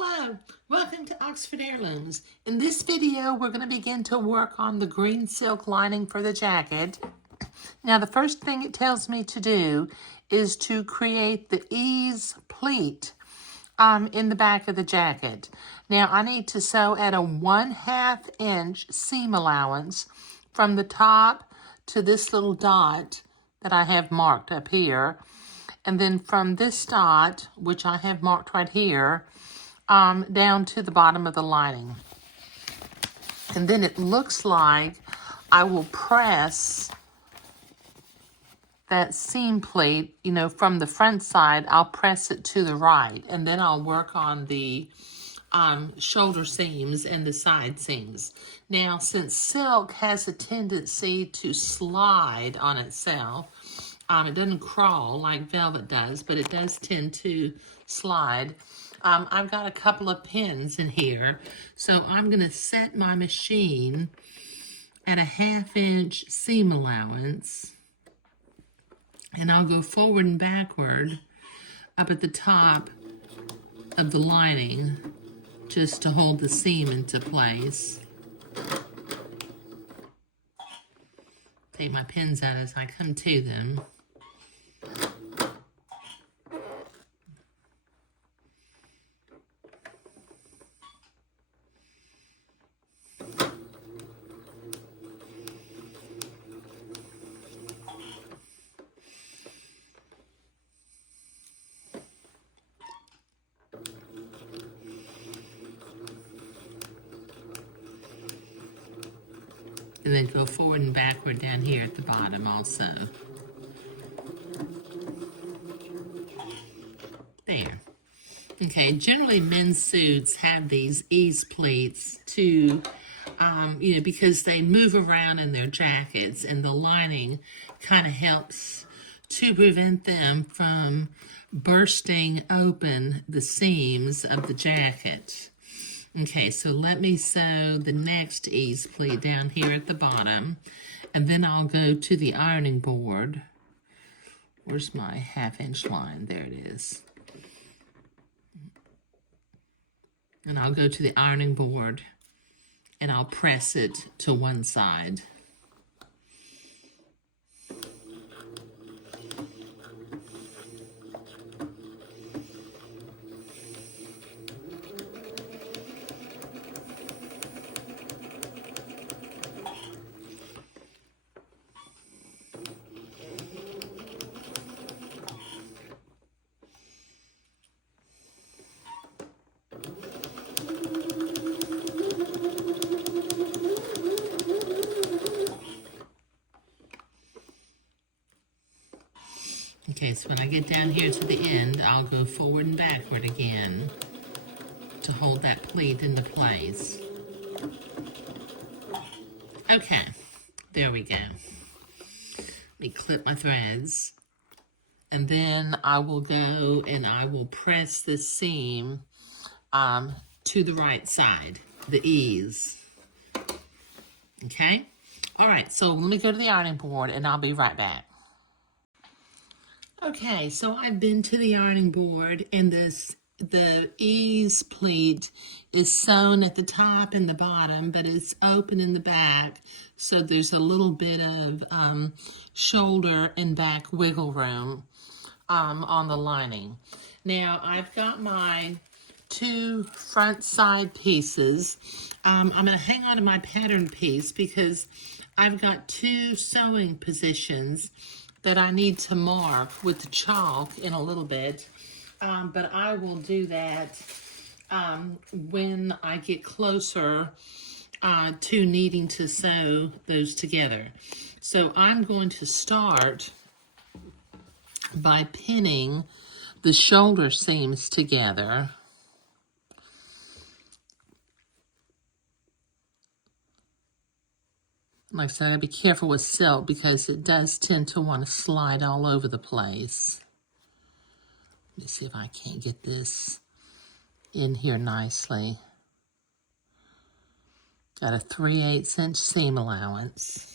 Hello, welcome to Oxford Heirlooms. In this video, we're going to begin to work on the green silk lining for the jacket. Now, the first thing it tells me to do is to create the ease pleat in the back of the jacket. Now, I need to sew at a 1/2 inch seam allowance from the top to this little dot that I have marked up here. And then from this dot, which I have marked right here, down to the bottom of the lining. And then it looks like I will press that seam pleat, from the front side, I'll press it to the right. And then I'll work on the shoulder seams and the side seams. Now, since silk has a tendency to slide on itself, it doesn't crawl like velvet does, but it does tend to slide. I've got a couple of pins in here, so I'm going to set my machine at a 1/2 inch seam allowance, and I'll go forward and backward up at the top of the lining just to hold the seam into place. Take my pins out as I come to them. And then go forward and backward down here at the bottom also. There. Okay, generally men's suits have these ease pleats to, because they move around in their jackets, and the lining kind of helps to prevent them from bursting open the seams of the jacket. Okay, so let me sew the next ease pleat down here at the bottom, and then I'll go to the ironing board. Where's my 1/2 inch line? There it is. And I'll go to the ironing board, and I'll press it to one side. Okay, so when I get down here to the end, I'll go forward and backward again to hold that pleat into place. Okay, there we go. Let me clip my threads. And then I will go and I will press this seam to the right side, the ease. Okay? All right, so let me go to the ironing board and I'll be right back. Okay, so I've been to the ironing board, and the ease pleat is sewn at the top and the bottom, but it's open in the back, so there's a little bit of shoulder and back wiggle room on the lining. Now, I've got my 2 front side pieces. I'm going to hang on to my pattern piece because I've got 2 sewing positions that I need to mark with the chalk in a little bit, but I will do that when I get closer to needing to sew those together. So I'm going to start by pinning the shoulder seams together. Like I said, I gotta be careful with silk because it does tend to want to slide all over the place. Let me see if I can't get this in here nicely. Got a 3/8 inch seam allowance.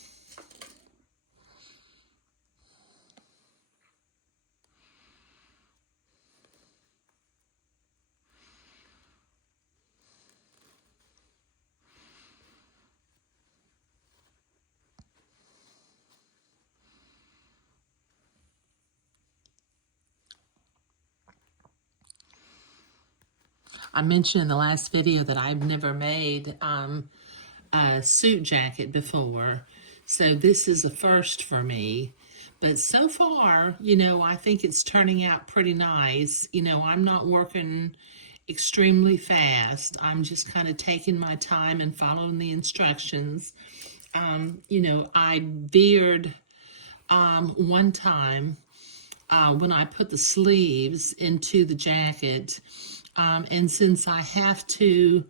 I mentioned in the last video that I've never made a suit jacket before. So this is a first for me. But so far, I think it's turning out pretty nice. I'm not working extremely fast. I'm just kind of taking my time and following the instructions. I veered one time when I put the sleeves into the jacket. And since I have to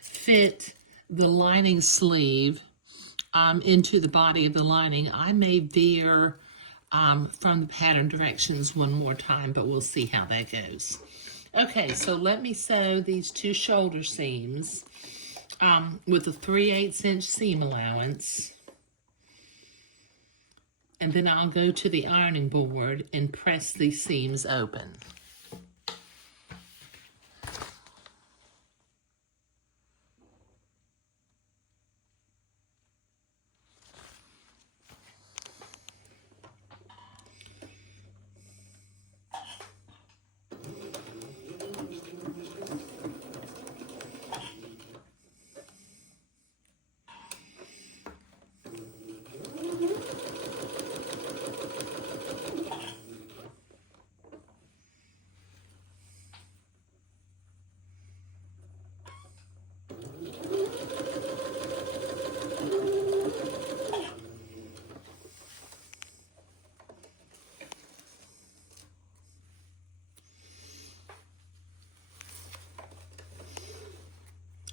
fit the lining sleeve into the body of the lining, I may veer from the pattern directions one more time, but we'll see how that goes. Okay, so let me sew these two shoulder seams with a 3/8 inch seam allowance. And then I'll go to the ironing board and press these seams open.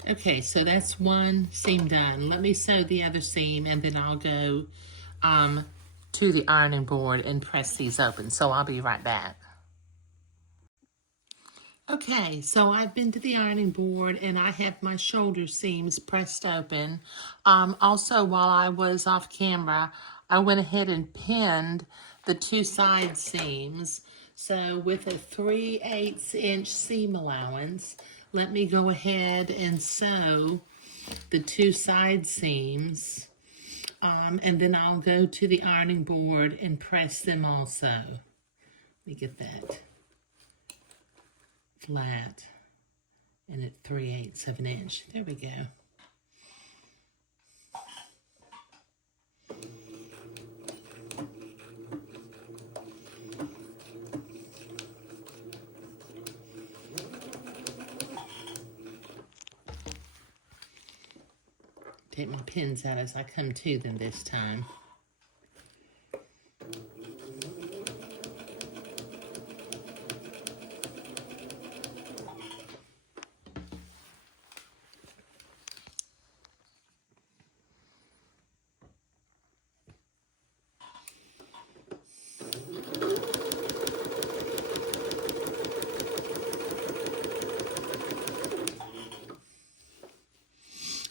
Okay, so that's one seam done. Let me sew the other seam and then I'll go to the ironing board and press these open. So I'll be right back. Okay, so I've been to the ironing board and I have my shoulder seams pressed open. Also, while I was off camera, I went ahead and pinned the two side seams. So with a 3/8 inch seam allowance, let me go ahead and sew the two side seams. And then I'll go to the ironing board and press them also. Let me get that flat and at 3/8 of an inch. There we go. Take my pins out as I come to them this time.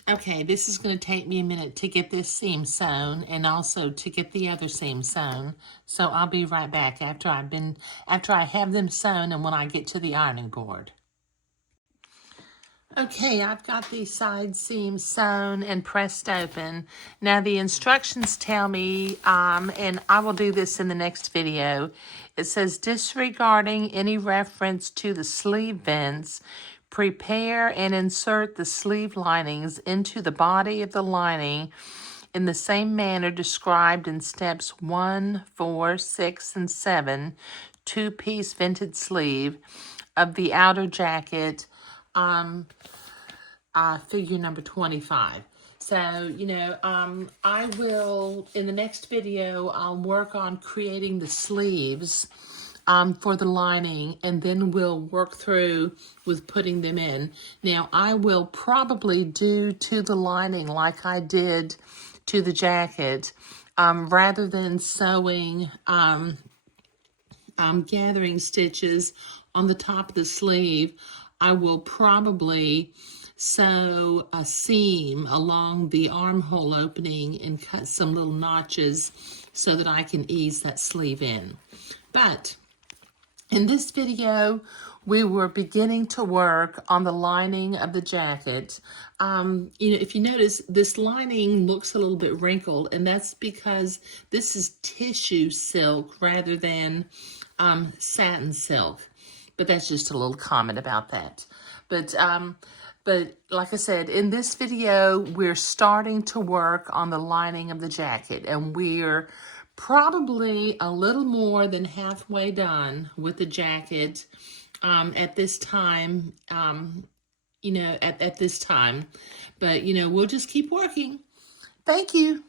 Okay, this is going to take me a minute to get this seam sewn and also to get the other seam sewn. So I'll be right back after I have them sewn and when I get to the ironing board. Okay, I've got these side seams sewn and pressed open. Now the instructions tell me, and I will do this in the next video, it says disregarding any reference to the sleeve vents, prepare and insert the sleeve linings into the body of the lining in the same manner described in steps 1, 4, 6, and 7, two-piece vented sleeve of the outer jacket, figure number 25. So, I will, in the next video, I'll work on creating the sleeves for the lining, and then we'll work through with putting them in. Now, I will probably do to the lining like I did to the jacket, rather than sewing gathering stitches on the top of the sleeve. I will probably sew a seam along the armhole opening and cut some little notches so that I can ease that sleeve in. But in this video, we were beginning to work on the lining of the jacket. If you notice, this lining looks a little bit wrinkled, and that's because this is tissue silk rather than satin silk. But that's just a little comment about that. But like I said, in this video, we're starting to work on the lining of the jacket, and we're probably a little more than halfway done with the jacket at this time, at this time. But, we'll just keep working. Thank you.